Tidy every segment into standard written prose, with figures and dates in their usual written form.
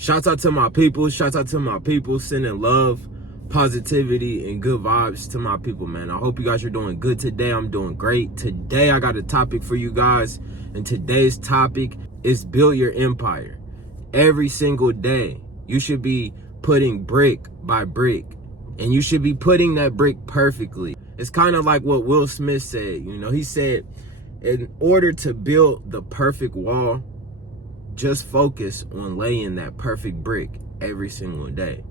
Shouts out to my people. Shouts out to my people. Sending love, positivity, and good vibes to my people, man. I hope you guys are doing good today. I'm doing great. Today, I got a topic for you guys. And today's topic is build your empire. Every single day, you should be putting brick by brick. And you should be putting that brick perfectly. It's kind of like what Will Smith said. He said, in order to build the perfect wall, just focus on laying that perfect brick every single day.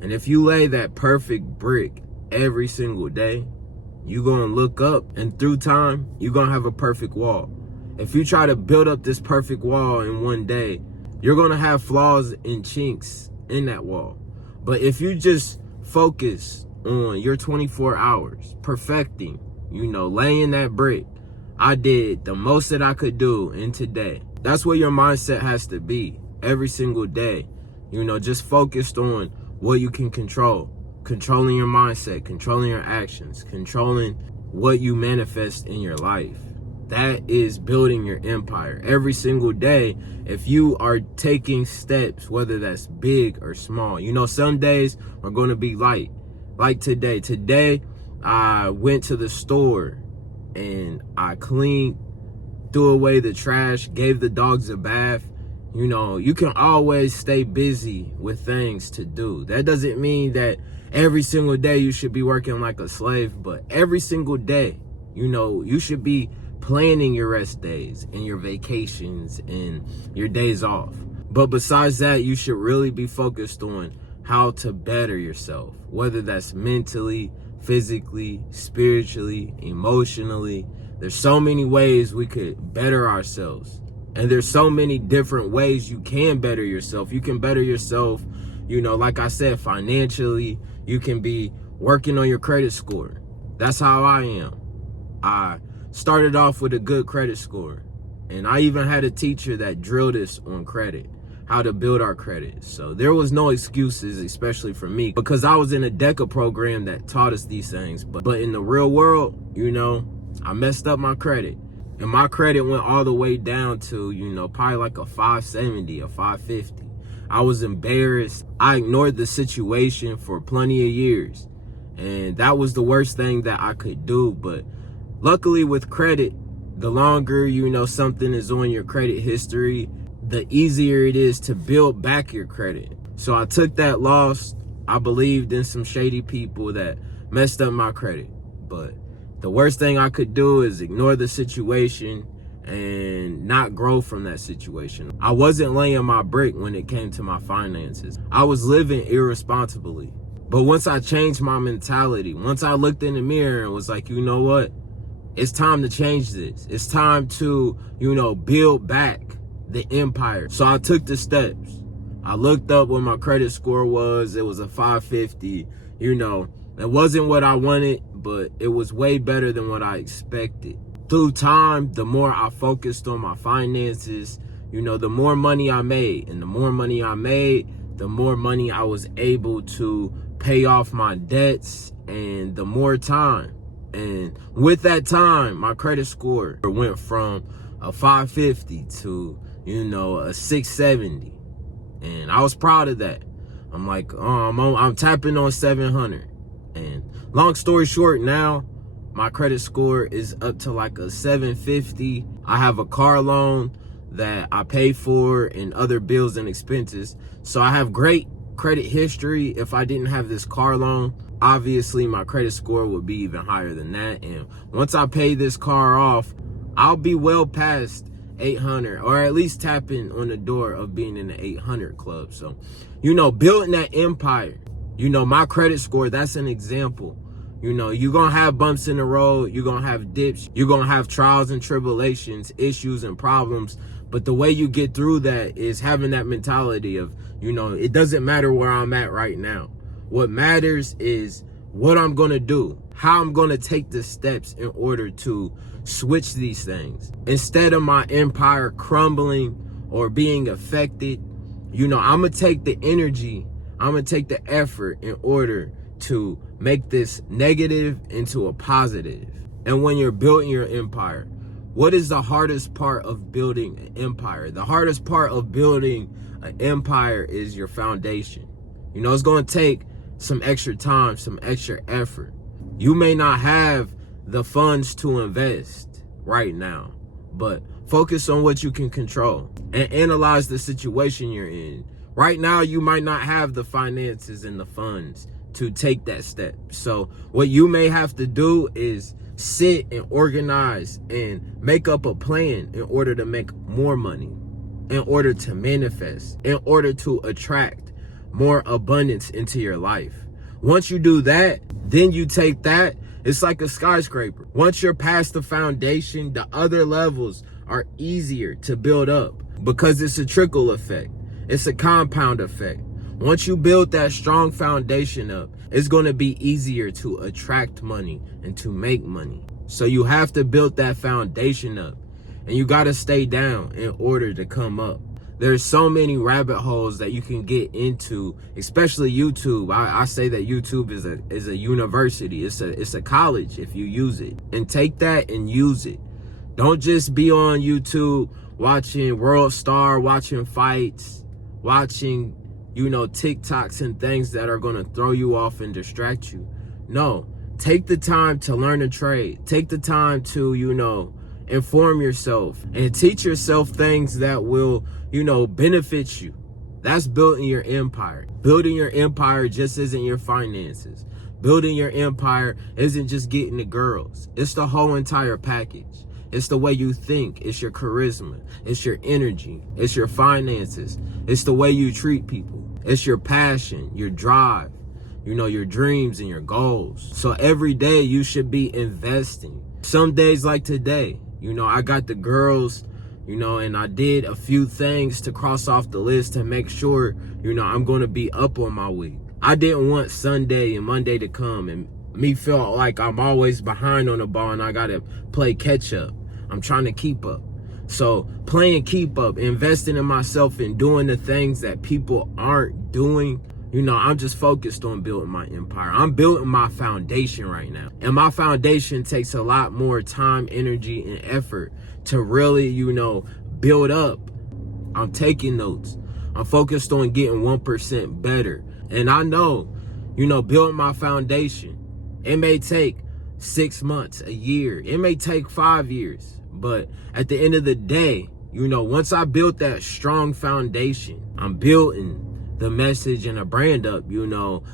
And if you lay that perfect brick every single day, you're going to look up, and through time, you're going to have a perfect wall. If you try to build up this perfect wall in one day, you're going to have flaws and chinks in that wall. But if you just focus on your 24 hours, perfecting, laying that brick, I did the most that I could do in today. That's where your mindset has to be every single day. Just focused on what you can control. Controlling your mindset, controlling your actions, controlling what you manifest in your life. That is building your empire. Every single day, if you are taking steps, whether that's big or small. Some days are going to be light. Like today. Today, I went to the store and I cleaned, threw away the trash, gave the dogs a bath. You can always stay busy with things to do. That doesn't mean that every single day you should be working like a slave, but every single day, you should be planning your rest days and your vacations and your days off. But besides that, you should really be focused on how to better yourself, whether that's mentally, physically, spiritually, emotionally. There's so many ways we could better ourselves. And there's so many different ways you can better yourself. You can better yourself, like I said, financially. You can be working on your credit score. That's how I am. I started off with a good credit score. And I even had a teacher that drilled us on credit, how to build our credit. So there was no excuses, especially for me, because I was in a DECA program that taught us these things. But in the real world, I messed up my credit. And my credit went all the way down to, probably like a 570, a 550. I was embarrassed. I ignored the situation for plenty of years. And that was the worst thing that I could do. But luckily with credit, the longer, something is on your credit history, the easier it is to build back your credit. So I took that loss. I believed in some shady people that messed up my credit. But the worst thing I could do is ignore the situation and not grow from that situation. I wasn't laying my brick when it came to my finances. I was living irresponsibly. But once I changed my mentality, once I looked in the mirror and was like, you know what? It's time to change this. It's time to, build back the empire. So I took the steps. I looked up what my credit score was. It was a 550, It wasn't what I wanted, but it was way better than what I expected. Through time, the more I focused on my finances, the more money I made. And the more money I made, the more money I was able to pay off my debts, and the more time. And with that time, my credit score went from a 550 to, a 670. And I was proud of that. I'm like, I'm tapping on 700. And long story short, now my credit score is up to like a 750. I have a car loan that I pay for and other bills and expenses. So I have great credit history. If I didn't have this car loan, obviously my credit score would be even higher than that. And once I pay this car off, I'll be well past 800, or at least tapping on the door of being in the 800 club. So, building that empire. My credit score, that's an example. You're going to have bumps in the road. You're going to have dips. You're going to have trials and tribulations, issues and problems. But the way you get through that is having that mentality of, it doesn't matter where I'm at right now. What matters is what I'm going to do, how I'm going to take the steps in order to switch these things. Instead of my empire crumbling or being affected, I'm going to take the energy, I'm going to take the effort in order to make this negative into a positive. And when you're building your empire, What is the hardest part of building an empire? The hardest part of building an empire is your foundation. You know, it's going to take some extra time, some extra effort. You may not have the funds to invest right now, but focus on what you can control and analyze the situation you're in. Right now, you might not have the finances and the funds to take that step. So what you may have to do is sit and organize and make up a plan in order to make more money, in order to manifest, in order to attract more abundance into your life. Once you do that, then you take that. It's like a skyscraper. Once you're past the foundation, the other levels are easier to build up because it's a trickle effect. It's a compound effect. Once you build that strong foundation up, it's going to be easier to attract money and to make money. So you have to build that foundation up, and you got to stay down in order to come up. There's so many rabbit holes that you can get into, especially YouTube. I say that YouTube is a university. It's a college if you use it. And take that and use it. Don't just be on YouTube watching World Star, watching fights, watching, you know, TikToks and things that are going to throw you off and distract you. No, take the time to learn a trade. Take the time to, you know, inform yourself and teach yourself things that will, you know, benefit you. That's building your empire. Building your empire just isn't your finances. Building your empire isn't just getting the girls. It's the whole entire package. It's the way you think. It's your charisma. It's your energy. It's your finances. It's the way you treat people. It's your passion, your drive, you know, your dreams and your goals. So every day you should be investing. Some days like today, you know, I got the girls, you know, and I did a few things to cross off the list to make sure, you know, I'm going to be up on my week. I didn't want Sunday and Monday to come and me feel like I'm always behind on the ball and I got to play catch up. I'm trying to keep up. So playing keep up, investing in myself and doing the things that people aren't doing, you know, I'm just focused on building my empire. I'm building my foundation right now. And my foundation takes a lot more time, energy, and effort to really, you know, build up. I'm taking notes. I'm focused on getting 1% better. And I know, you know, building my foundation, it may take 6 months, a year. It may take 5 years. But at the end of the day, you know, once I built that strong foundation, I'm building the message and a brand up, you know,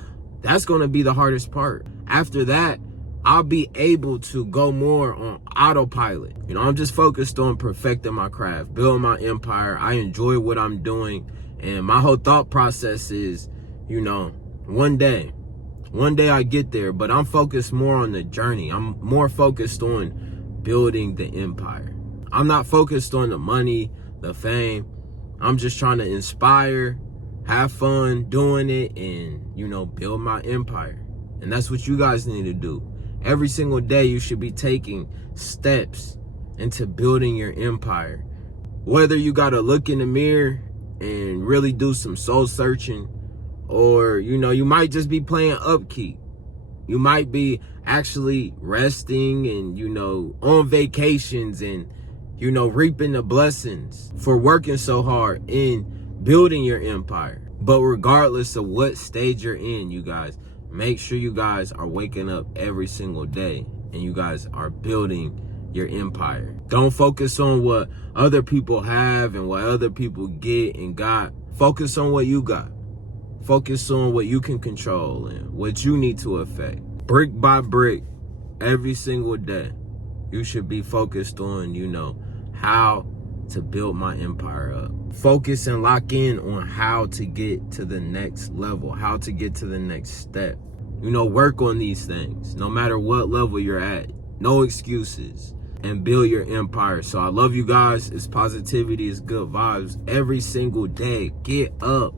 that's going to be the hardest part. After that, I'll be able to go more on autopilot. You know, I'm just focused on perfecting my craft, building my empire. I enjoy what I'm doing. And my whole thought process is, you know, one day I get there, but I'm focused more on the journey. I'm more focused on building the empire. I'm not focused on the money, the fame. I'm just trying to inspire, have fun doing it, and, you know, build my empire. And that's what you guys need to do. Every single day you should be taking steps into building your empire. Whether you got to look in the mirror and really do some soul searching, or, you know, you might just be playing upkeep. You might be actually resting and, you know, on vacations and, you know, reaping the blessings for working so hard in building your empire. But regardless of what stage you're in, you guys, make sure you guys are waking up every single day and you guys are building your empire. Don't focus on what other people have and what other people get and got. Focus on what you got. Focus on what you can control and what you need to affect. Brick by brick, every single day, you should be focused on, you know, how to build my empire up. Focus and lock in on how to get to the next level, how to get to the next step. You know, work on these things, no matter what level you're at. No excuses. And build your empire. So I love you guys. It's positivity, it's good vibes. Every single day, get up.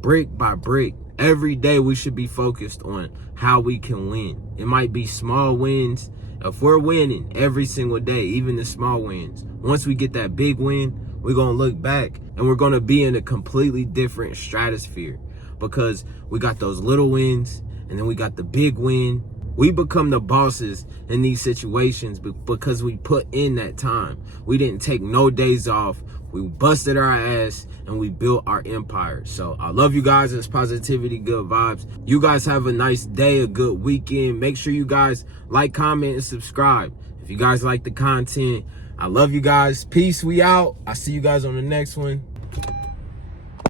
Brick by brick. Every day we should be focused on how we can win. It might be small wins. If we're winning every single day, even the small wins, once we get that big win, we're going to look back and we're going to be in a completely different stratosphere because we got those little wins and then we got the big win We become the bosses in these situations because we put in that time. We didn't take no days off. We busted our ass and we built our empire. So I love you guys. It's positivity, good vibes. You guys have a nice day, a good weekend. Make sure you guys like, comment, and subscribe. If you guys like the content, I love you guys. Peace. We out. I'll see you guys on the next one.